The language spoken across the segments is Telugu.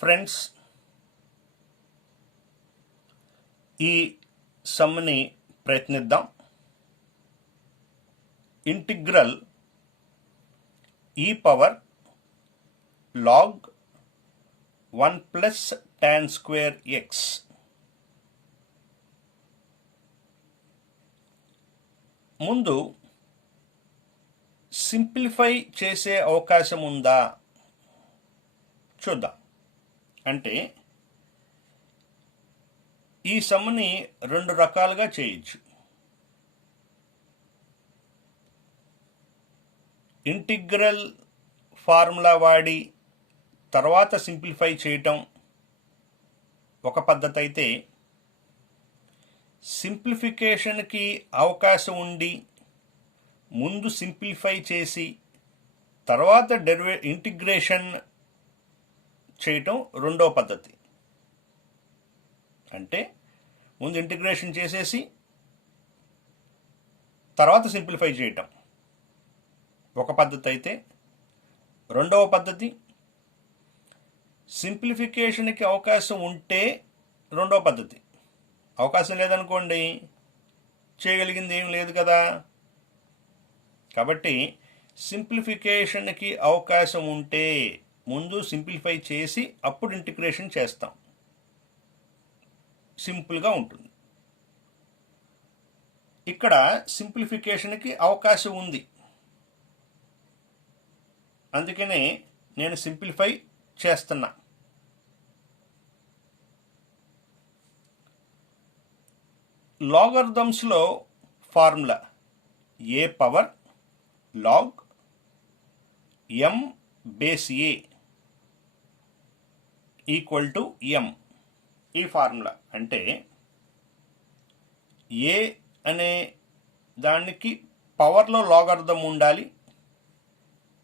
ఫ్రెండ్స్, ఈ సమ్ని ప్రయత్నిద్దాం. Integral e power log 1 plus tan square x. ముందు సింప్లిఫై చేసే అవకాశం ఉందా చూద్దాం. అంటే ఈ సమ్ని రెండు రకాలుగా చేయొచ్చు. ఇంటిగ్రల్ ఫార్ములా వాడి తర్వాత సింప్లిఫై చేయటం ఒక పద్ధతి అయితే, సింప్లిఫికేషన్కి అవకాశం ఉండి ముందు సింప్లిఫై చేసి తర్వాత ఇంటిగ్రేషన్ చేయటం రెండో పద్ధతి. అంటే ముందు ఇంటిగ్రేషన్ చేసేసి తర్వాత సింప్లిఫై చేయటం ఒక పద్ధతి అయితే, రెండవ పద్ధతి సింప్లిఫికేషన్కి అవకాశం ఉంటే రెండవ పద్ధతి. అవకాశం లేదనుకోండి, చేయగలిగింది ఏం లేదు కదా. కాబట్టి సింప్లిఫికేషన్కి అవకాశం ఉంటే ముందు సింప్లిఫై చేసి అప్పుడు ఇంటిగ్రేషన్ చేస్తాం. సింపుల్గా ఉంటుంది. ఇక్కడ సింప్లిఫికేషన్కి అవకాశం ఉంది, అందుకనే నేను సింప్లిఫై చేస్తున్నా. లాగరిథమ్స్లో formula a power log m base a equal to m. ఈ ఫార్ములా అంటే ఏ అనే దానికి పవర్లో లాగరిథం ఉండాలి,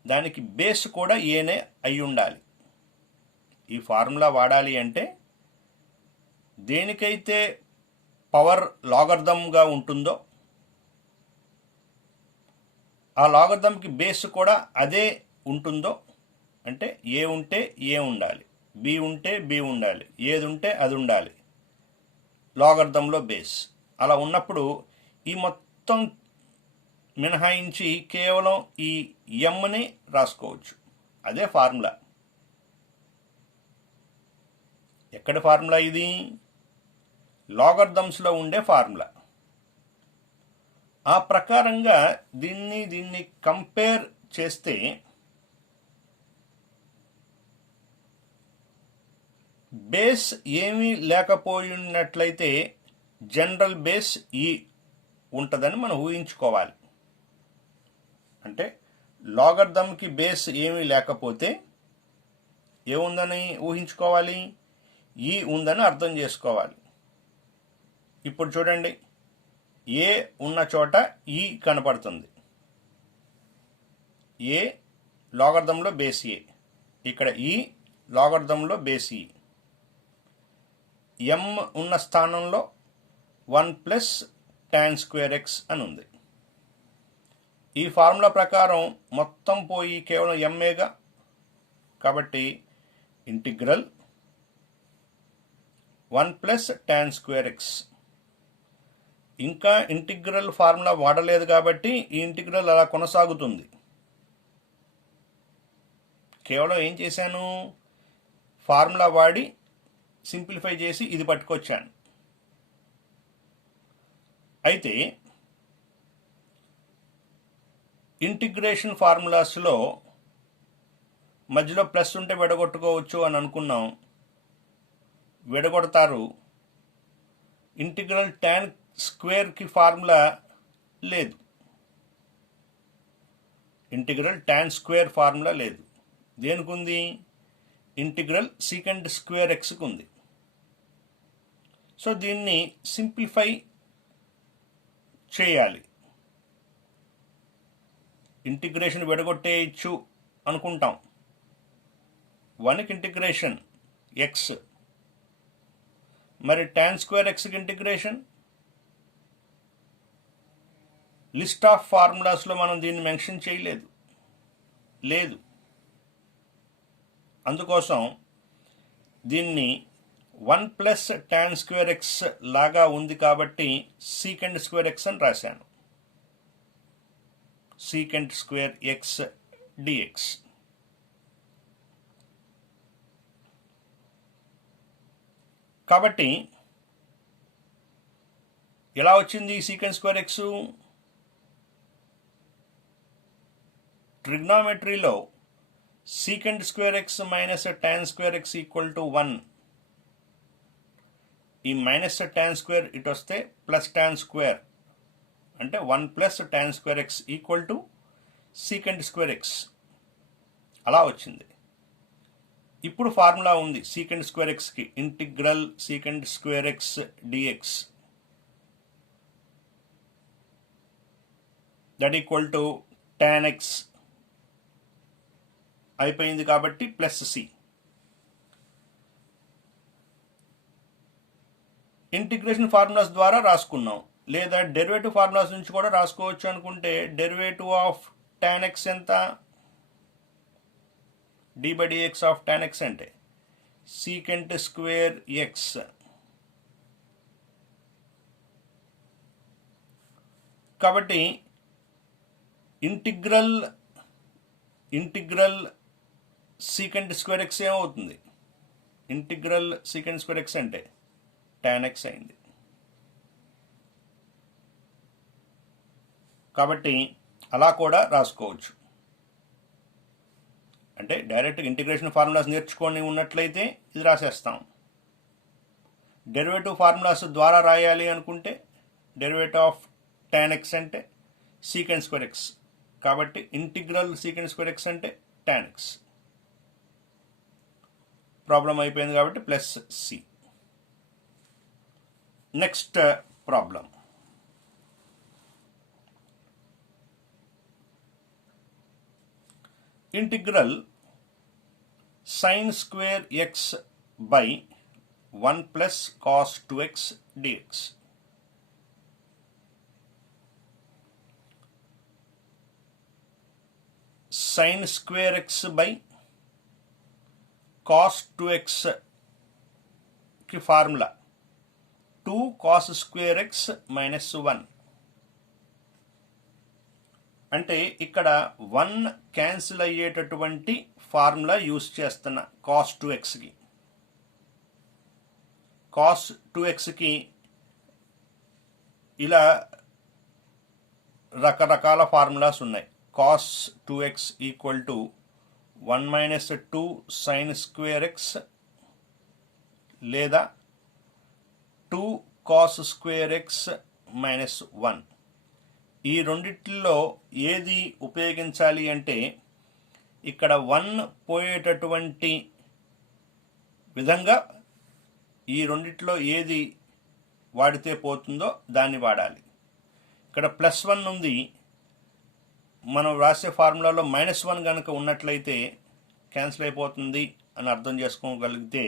దానికి బేస్ కూడా ఏనే అయి ఉండాలి. ఈ ఫార్ములా వాడాలి అంటే దేనికైతే పవర్ లాగరిథంగా ఉంటుందో ఆ లాగరిథంకి బేస్ కూడా అదే ఉంటుందో, అంటే ఏ ఉంటే ఏ ఉండాలి, బి ఉంటే బి ఉండాలి, ఏది ఉంటే అది ఉండాలి లాగరిథంలో బేస్. అలా ఉన్నప్పుడు ఈ మొత్తం మినహాయించి కేవలం ఈ ఎమ్ని రాసుకోవచ్చు. అదే ఫార్ములా. ఎక్కడ ఫార్ములా ఇది? లాగరిథమ్స్లో ఉండే ఫార్ములా. ఆ ప్రకారంగా దీన్ని కంపేర్ చేస్తే బేస్ ఏమీ లేకపోయినట్లయితే జనరల్ బేస్ ఈ ఉంటుందని మనం ఊహించుకోవాలి. అంటే లాగరిథంకి బేస్ ఏమీ లేకపోతే ఏముందని ఊహించుకోవాలి? ఈ ఉందని అర్థం చేసుకోవాలి. ఇప్పుడు చూడండి, ఏ ఉన్న చోట ఈ కనపడుతుంది. ఏ లాగరిథంలో బేస్ ఏ, ఇక్కడ ఈ లాగరిథంలో బేస్ ఈ. m ఉన్న స్థానంలో 1 ప్లస్ tan స్క్వేర్ x అని ఉంది. ఈ ఫార్ములా ప్రకారం మొత్తం పోయి కేవలం ఎంఏగా, కాబట్టి integral 1 plus tan square x. ఇంకా ఇంటిగ్రల్ ఫార్ములా వాడలేదు కాబట్టి ఈ ఇంటిగ్రల్ అలా కొనసాగుతుంది. కేవలం ఏం చేశాను? ఫార్ములా వాడి సింప్లిఫై చేసి ఇది పట్టుకొచ్చాను. అయితే ఇంటిగ్రేషన్ ఫార్ములాస్లో మధ్యలో ప్లస్ ఉంటే విడగొట్టుకోవచ్చు అని అనుకున్నాం, విడగొడతారు. ఇంటిగ్రల్ tan స్క్వేర్కి ఫార్ములా లేదు, ఇంటిగ్రల్ tan స్క్వేర్ ఫార్ములా లేదు. దేనికి ఉంది? ఇంటిగ్రల్ సీకండ్ స్క్వేర్ ఎక్స్కి ఉంది. సో దీన్ని సింప్లిఫై చేయాలి. ఇంటిగ్రేషన్ విడగొట్టేయచ్చు అనుకుంటాం. 1కి ఇంటిగ్రేషన్ ఎక్స్, మరి tan స్క్వేర్ ఎక్స్కి ఇంటిగ్రేషన్. లిస్ట్ ఆఫ్ ఫార్ములాస్లో మనం దీన్ని మెన్షన్ చేయలేదు, లేదు. అందుకోసం దీన్ని 1 ప్లస్ tan స్క్వేర్ ఎక్స్ లాగా ఉంది కాబట్టి సీకెంట్ స్క్వేర్ ఎక్స్ అని రాశాను. Secant square x dx. కాబట్టి ఎలా వచ్చింది సీకెంట్ స్క్వేర్ ఎక్స్? ట్రిగ్నామెట్రీలో secant square x minus tan square x equal to 1. ఈ మైనస్ tan స్క్వేర్ ఇటు వస్తే ప్లస్ tan స్క్వేర్ అంటే 1 plus tan square x equal to secant square x అలా వచ్చింది. ఇప్పుడు ఫార్ములా ఉంది సీకెంట్ స్క్వేర్ ఎక్స్కి, integral secant square x dx that equal to tan x అయిపోయింది కాబట్టి ప్లస్ సి. ఇంటిగ్రేషన్ ఫార్ములాస్ ద్వారా రాసుకున్నాం, లేదా డెరివేటివ్ ఫార్ములాస్ నుంచి కూడా రాసుకోవచ్చు అనుకుంటే డెరివేటివ్ ఆఫ్ tan ఎక్స్ ఎంత? d by dx of tan x అంటే సీకెంట్ స్క్వేర్ ఎక్స్ కాబట్టి ఇంటిగ్రల్ సీకెంట్ స్క్వేర్ ఎక్స్ ఏమవుతుంది? ఇంటిగ్రల్ సీకెంట్ స్క్వేర్ ఎక్స్ అంటే tan ఎక్స్ అయింది. కాబట్టి అలా కూడా రాసుకోవచ్చు. అంటే డైరెక్ట్గా ఇంటిగ్రేషన్ ఫార్ములాస్ నేర్చుకొని ఉన్నట్లయితే ఇది రాసేస్తాం. డెరివేటివ్ ఫార్ములాస్ ద్వారా రాయాలి అనుకుంటే డెరివేటివ్ ఆఫ్ tan ఎక్స్ అంటే సీకెంట్ స్క్వేర్ ఎక్స్ కాబట్టి ఇంటిగ్రల్ సీకెంట్ స్క్వేర్ ఎక్స్ అంటే tan ఎక్స్. ప్రాబ్లం అయిపోయింది కాబట్టి plus C. Next problem. Integral sin square x by 1 plus cos 2x dx. sin square x by cos 2x కి formula 2 cos square x minus 1. అంటే ఇక్కడ 1 క్యాన్సిల్ అయ్యేటటువంటి ఫార్ములా యూస్ చేస్తున్నా cos 2xకి. cos 2xకి ఇలా రకరకాల ఫార్ములాస్ ఉన్నాయి. cos 2x equal to 1 minus 2 sin square X లేదా 2 cos స్క్వేర్ ఎక్స్ మైనస్ 1. ఈ రెండిట్లో ఏది ఉపయోగించాలి అంటే ఇక్కడ 1 పోయేటటువంటి విధంగా ఈ రెండిట్లో ఏది వాడితే పోతుందో దాన్ని వాడాలి. ఇక్కడ ప్లస్ 1 ఉంది, మనం రాసే ఫార్ములాలో -1 కనుక ఉన్నట్లయితే క్యాన్సిల్ అయిపోతుంది అని అర్థం చేసుకోగలిగితే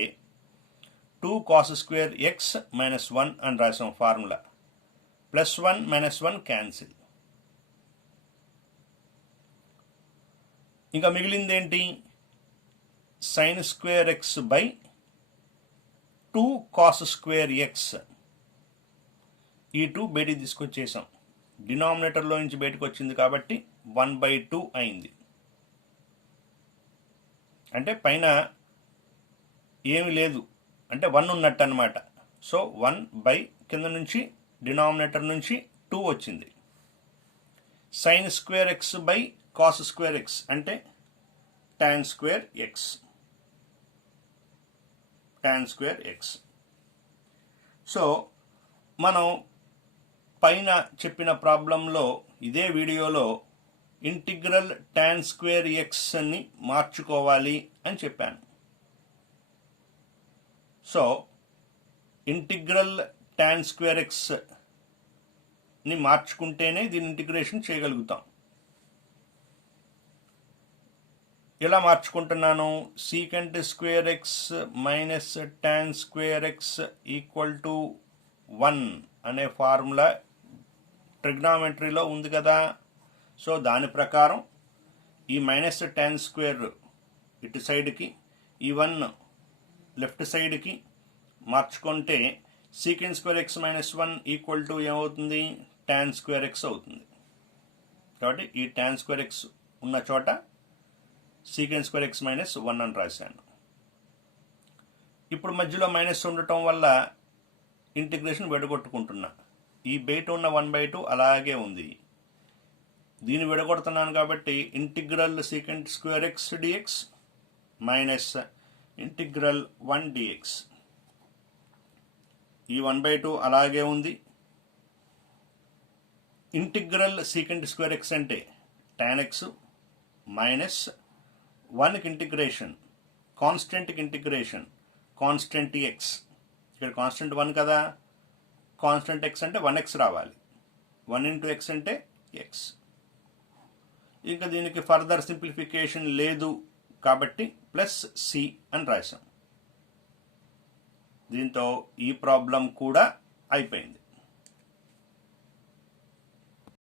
2 cos స్క్వేర్ ఎక్స్ మైనస్ 1 అని రాసాం ఫార్ములా. +1 -1 క్యాన్సిల్. ఇంకా మిగిలింది ఏంటి? sin square x by 2 cos square X. ఈ 2 బయటికి తీసుకొచ్చేసాం, డినామినేటర్లో నుంచి బయటకు వచ్చింది కాబట్టి 1/2 అయింది. అంటే పైన ఏమి లేదు అంటే 1 ఉన్నట్టు అనమాట. సో 1 కింద నుంచి డినామినేటర్ నుంచి 2 వచ్చింది. sin square x by cos square x అంటే tan square X. tan square X. So మనం పైన చెప్పిన ప్రాబ్లంలో ఇదే వీడియోలో ఇంటిగ్రల్ tan స్క్వేర్ ఎక్స్ అని మార్చుకోవాలి అని చెప్పాను. So integral tan square x ని మార్చుకుంటేనే దీని ఇంటిగ్రేషన్ చేయగలుగుతాం. ఎలా మార్చుకుంటున్నాను? Secant square x minus tan square x equal to 1 అనే ఫార్ములా ట్రిగ్నామెట్రీలో ఉంది కదా. సో దాని ప్రకారం ఈ -tan స్క్వేర్ ఇటు సైడ్కి, ఈ 1 లెఫ్ట్ సైడ్కి మార్చుకుంటే second square x minus 1 equal to ఏమవుతుంది, tan స్క్వేర్ ఎక్స్ అవుతుంది. కాబట్టి ఈ tan స్క్వేర్ ఎక్స్ ఉన్న చోట సీకెండ్ స్క్వేర్ ఎక్స్ మైనస్ 1 అని రాశాను. ఇప్పుడు మధ్యలో మైనస్ ఉండటం వల్ల ఇంటిగ్రేషన్ విడగొట్టుకుంటున్నా. ఈ బయట ఉన్న 1/2 అలాగే ఉంది. దీన్ని విడగొడుతున్నాను కాబట్టి integral secant square x dx minus integral 1 dx. ఈ 1/2 అలాగే ఉంది. ఇంటిగ్రల్ సీకెండ్ స్క్వేర్ ఎక్స్ అంటే tan ఎక్స్ మైనస్ 1కి ఇంటిగ్రేషన్ కాన్స్టెంట్కి ఇంటిగ్రేషన్ కాన్స్టెంట్ ఎక్స్. ఇక్కడ కాన్స్టెంట్ 1 కదా, కాన్స్టెంట్ ఎక్స్ అంటే 1x రావాలి. 1 ఇంటూ ఎక్స్ అంటే ఎక్స్. ఇంకా దీనికి ఫర్దర్ సింప్లిఫికేషన్ లేదు కాబట్టి ప్లస్ సి అని రాశాం. దీంతో ఈ ప్రాబ్లం కూడా అయిపోయింది.